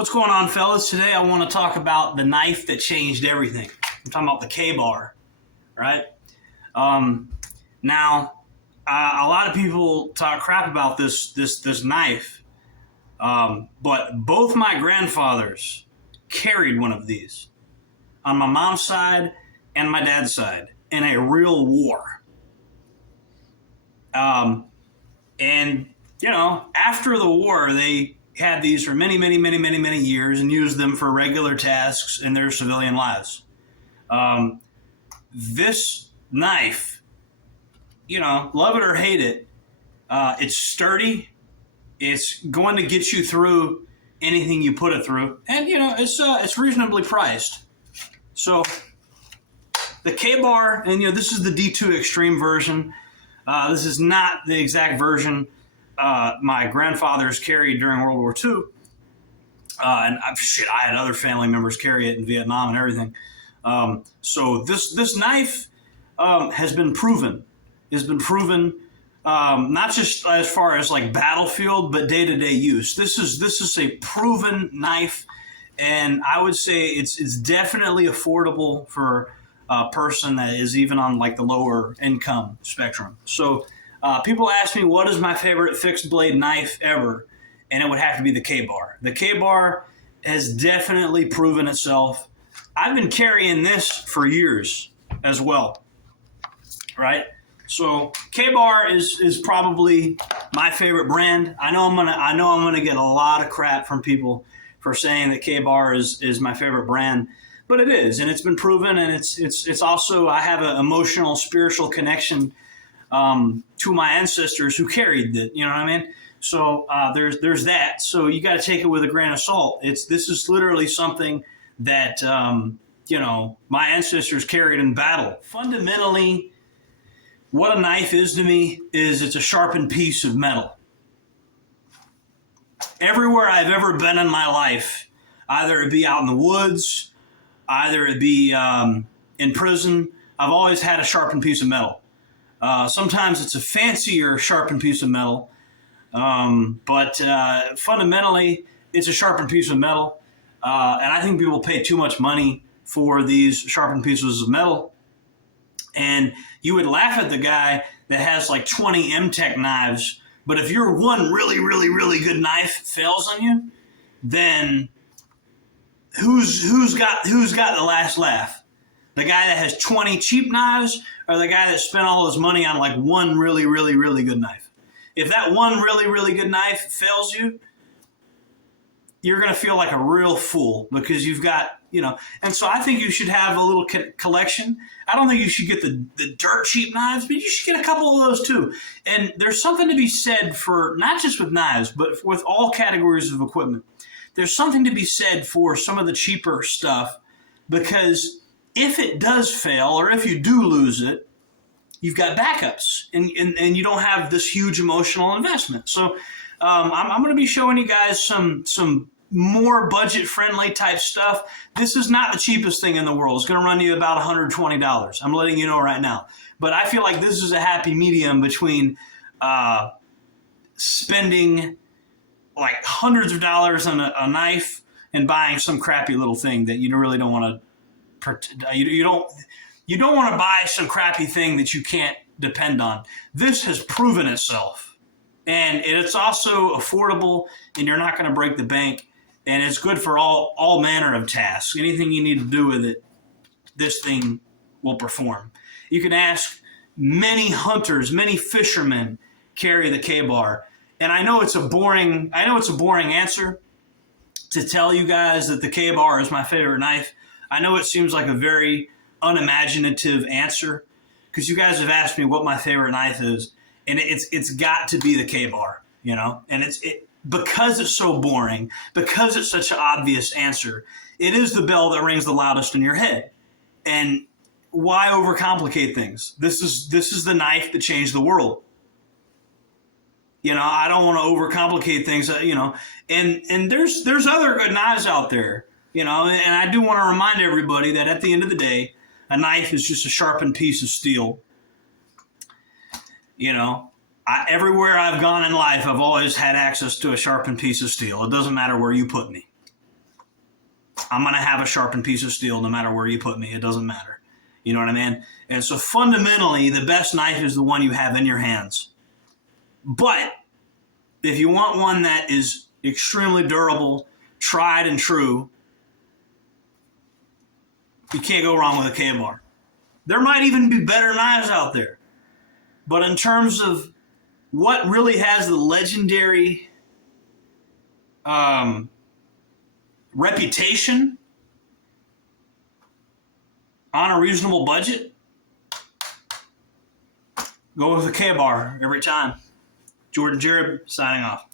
What's going on, fellas? Today I want to talk about the knife that changed everything. I'm talking about the K-bar, right? Now, a lot of people talk crap about this knife, but both my grandfathers carried one of these on my mom's side and my dad's side in a real war. And after the war, they had these for many years and used them for regular tasks in their civilian lives. This knife, love it or hate it, it's sturdy. It's going to get you through anything you put it through, and it's reasonably priced. So the K-bar, and this is the D2 Extreme version. This is not the exact version my grandfathers carried during World War II. I had other family members carry it in Vietnam and everything. So this knife has been proven. Not just as far as like battlefield, but day-to-day use. This is a proven knife, and I would say it's definitely affordable for a person that is even on like the lower income spectrum. So people ask me, what is my favorite fixed blade knife ever? And it would have to be the K-bar. The K-bar has definitely proven itself. I've been carrying this for years as well, right? So K-bar is probably my favorite brand. I know I'm gonna get a lot of crap from people for saying that K-bar is my favorite brand, but it is, and it's been proven, and it's also, I have an emotional, spiritual connection to my ancestors who carried it. You know what I mean? So there's that. So you got to take it with a grain of salt. This is literally something that my ancestors carried in battle. Fundamentally, what a knife is to me is it's a sharpened piece of metal. Everywhere I've ever been in my life, either it be out in the woods, either it be in prison, I've always had a sharpened piece of metal. Sometimes it's a fancier sharpened piece of metal, but fundamentally, it's a sharpened piece of metal. And I think people pay too much money for these sharpened pieces of metal. And you would laugh at the guy that has like 20 M-Tech knives, but if your one really good knife fails on you, then who's got the last laugh? The guy that has 20 cheap knives, or the guy that spent all his money on like one really good knife? If that one really good knife fails you, you're going to feel like a real fool because you've got, and so I think you should have a little collection. I don't think you should get the dirt cheap knives, but you should get a couple of those too. And there's something to be said for, not just with knives, but with all categories of equipment. There's something to be said for some of the cheaper stuff, because if it does fail, or if you do lose it, you've got backups, and you don't have this huge emotional investment. So I'm going to be showing you guys some more budget-friendly type stuff. This is not the cheapest thing in the world. It's going to run you about $120. I'm letting you know right now. But I feel like this is a happy medium between spending like hundreds of dollars on a knife and buying some crappy little thing that you really don't want to. You don't want to buy some crappy thing that you can't depend on. This has proven itself, and it's also affordable, and you're not going to break the bank. And it's good for all manner of tasks. Anything you need to do with it, this thing will perform. You can ask many hunters, many fishermen carry the K-bar. And I know it's a boring answer to tell you guys that the K-bar is my favorite knife. I know it seems like a very unimaginative answer, because you guys have asked me what my favorite knife is, and it's got to be the K-bar, and because it's so boring, because it's such an obvious answer, it is the bell that rings the loudest in your head. And why overcomplicate things? This is the knife that changed the world. I don't want to overcomplicate things, and there's other good knives out there, and I do want to remind everybody that at the end of the day, a knife is just a sharpened piece of steel. Everywhere I've gone in life, I've always had access to a sharpened piece of steel. It doesn't matter where you put me. I'm going to have a sharpened piece of steel no matter where you put me. It doesn't matter. You know what I mean? And so fundamentally, the best knife is the one you have in your hands. But if you want one that is extremely durable, tried and true, you can't go wrong with a K-bar. There might even be better knives out there. But in terms of what really has the legendary reputation on a reasonable budget, go with a K-bar every time. Jordan Jareb signing off.